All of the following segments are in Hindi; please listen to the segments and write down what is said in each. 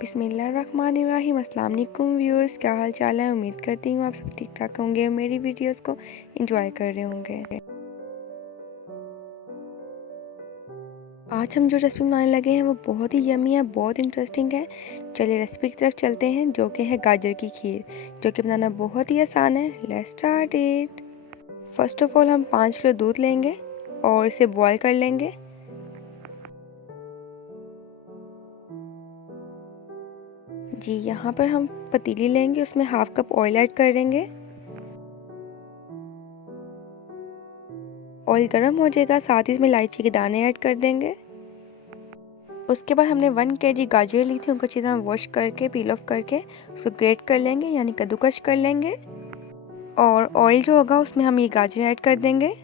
बिस्मिल्लाहिर्रहमानिर्रहीम। अस्सलाम वालेकुम व्यूअर्स, क्या हाल चाल है। उम्मीद करती हूँ आप सब ठीक ठाक होंगे, मेरी वीडियोस को एंजॉय कर रहे होंगे। आज हम जो रेसिपी बनाने लगे हैं वो बहुत ही यमी है, बहुत इंटरेस्टिंग है। चलिए रेसिपी की तरफ चलते हैं, जो कि है गाजर की खीर, जो कि बनाना बहुत ही आसान है। Let's start it. First of all हम 5 किलो दूध लेंगे और इसे बॉयल कर लेंगे। जी, यहाँ पर हम पतीली लेंगे, उसमें हाफ कप ऑयल ऐड कर देंगे। ऑयल गर्म हो जाएगा, साथ ही इसमें इलायची के दाने ऐड कर देंगे। उसके बाद हमने 1 kg गाजर ली थी, उनको अच्छी तरह वॉश करके पील ऑफ करके उसको ग्रेट कर लेंगे, यानी कद्दूकश कर लेंगे। और ऑयल जो होगा उसमें हम ये गाजर ऐड कर देंगे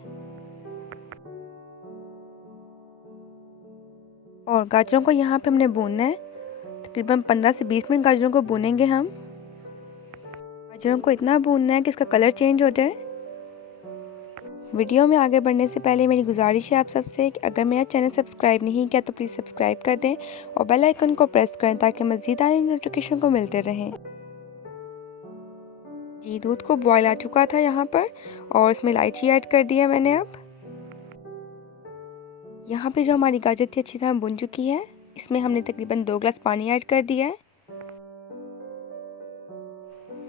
और गाजरों को यहाँ पे हमने भूनना है। तकरीबन 15 से 20 मिनट गाजरों को भूनेंगे हम। गाजरों को इतना भूनना है कि इसका कलर चेंज हो जाए। वीडियो में आगे बढ़ने से पहले मेरी गुजारिश है आप सबसे कि अगर मेरा चैनल सब्सक्राइब नहीं किया तो प्लीज़ सब्सक्राइब कर दें और बेल आइकन को प्रेस करें ताकि मज़ीद आने नोटिफिकेशन को मिलते रहें। जी, दूध को बॉयल आ चुका था यहाँ पर और इसमें इलायची ऐड कर दिया मैंने। अब यहाँ पे जो हमारी गाजर थी अच्छी तरह भुन चुकी है। इसमें हमने तकरीबन 2 गिलास पानी ऐड कर दिया है।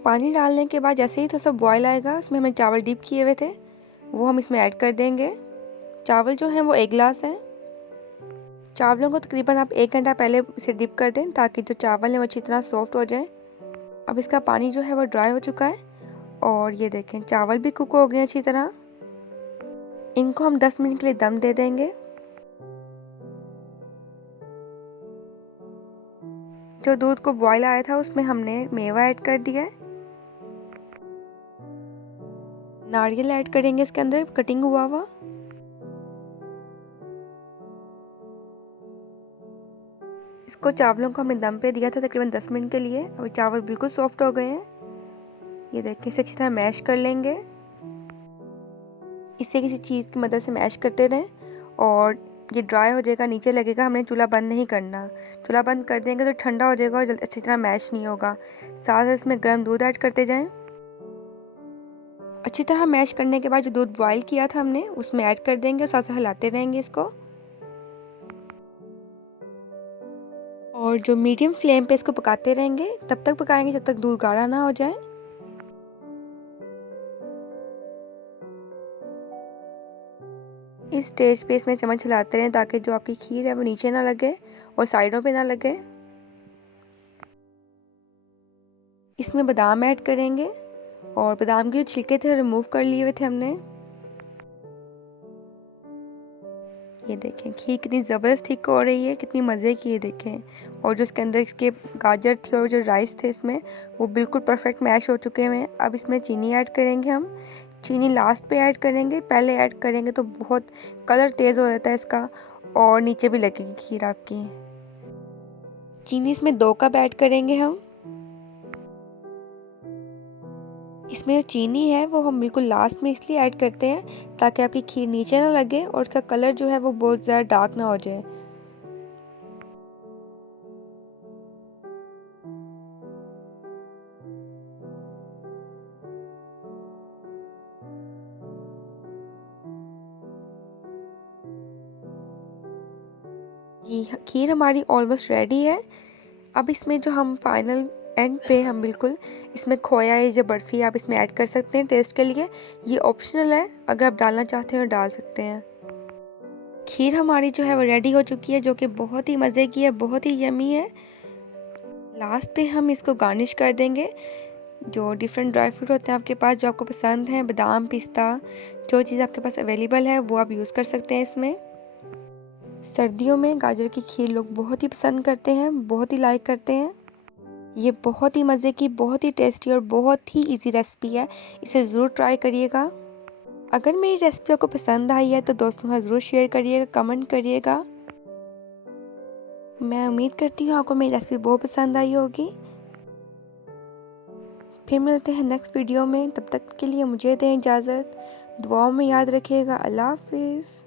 पानी डालने के बाद जैसे ही थोड़ा सा बॉयल आएगा, उसमें हमने चावल डिप किए हुए थे वो हम इसमें ऐड कर देंगे। चावल जो है वो 1 गिलास है। चावलों को तकरीबन आप 1 घंटा पहले इसे डिप कर दें ताकि जो चावल है वो अच्छी तरह सॉफ्ट हो जाए। अब इसका पानी जो है वो ड्राई हो चुका है और ये देखें चावल भी कुक हो गए अच्छी तरह। इनको हम 10 मिनट के लिए दम दे देंगे। जो दूध को बॉयल आया था उसमें हमने मेवा ऐड कर दिया है। नारियल ऐड करेंगे इसके अंदर कटिंग हुआ हुआ। इसको चावलों को हमने दम पे दिया था तकरीबन 10 मिनट के लिए। अब चावल बिल्कुल सॉफ्ट हो गए हैं। ये देखें, इसे अच्छी तरह मैश कर लेंगे। इसे किसी चीज़ की मदद से मैश करते रहें और ये ड्राई हो जाएगा, नीचे लगेगा। हमने चूल्हा बंद नहीं करना। चूल्हा बंद कर देंगे तो ठंडा हो जाएगा और जल्दी अच्छी तरह मैश नहीं होगा। साथ इसमें गर्म दूध ऐड करते जाएं। अच्छी तरह मैश करने के बाद जो दूध बॉयल किया था हमने उसमें ऐड कर देंगे और साथ साथ हिलाते रहेंगे इसको। और जो मीडियम फ्लेम पे इसको पकाते रहेंगे, तब तक पकाएंगे जब तक दूध गाढ़ा ना हो जाए। इस स्टेज पे इसमें चम्मच हिलाते रहें ताकि जो आपकी खीर है वो नीचे ना लगे और साइडों पे ना लगे। इसमें बादाम ऐड करेंगे और बादाम के जो छिलके थे रिमूव कर लिए हुए थे हमने। ये देखें खीर कितनी ज़बरदस्त थिक हो रही है, कितनी मज़े की है देखें। और जो इसके अंदर इसके गाजर थी और जो राइस थे इसमें वो बिल्कुल परफेक्ट मैश हो चुके हैं। अब इसमें चीनी ऐड करेंगे हम। चीनी लास्ट पे ऐड करेंगे, पहले ऐड करेंगे तो बहुत कलर तेज़ हो जाता है इसका और नीचे भी लगेगी खीर आपकी। चीनी इसमें 2 कप ऐड करेंगे हम। इसमें जो चीनी है वो हम बिल्कुल लास्ट में इसलिए ऐड करते हैं ताकि आपकी खीर नीचे ना लगे और उसका कलर जो है वो बहुत ज़्यादा डार्क ना हो जाए। जी, खीर हमारी ऑलमोस्ट रेडी है। अब इसमें जो हम फाइनल एंड पे हम बिल्कुल इसमें खोया या बर्फ़ी आप इसमें ऐड कर सकते हैं टेस्ट के लिए। ये ऑप्शनल है, अगर आप डालना चाहते हो डाल सकते हैं। खीर हमारी जो है वो रेडी हो चुकी है, जो कि बहुत ही मज़े की है, बहुत ही यमी है। लास्ट पे हम इसको गार्निश कर देंगे। जो डिफरेंट ड्राई फ्रूट होते हैं आपके पास जो आपको पसंद हैं, बादाम, पिस्ता, जो चीज़ आपके पास अवेलेबल है वो आप यूज़ कर सकते हैं इसमें। सर्दियों में गाजर की खीर लोग बहुत ही पसंद करते हैं, बहुत ही लाइक करते हैं। ये बहुत ही मज़े की, बहुत ही टेस्टी और बहुत ही इजी रेसिपी है। इसे ज़रूर ट्राई करिएगा। अगर मेरी रेसिपी आपको पसंद आई है तो दोस्तों का ज़रूर शेयर करिएगा, कमेंट करिएगा। मैं उम्मीद करती हूँ आपको मेरी रेसिपी बहुत पसंद आई होगी। फिर मिलते हैं नेक्स्ट वीडियो में, तब तक के लिए मुझे दें इजाज़त। दुआओं में याद रखिएगा। अल्लाह हाफिज़।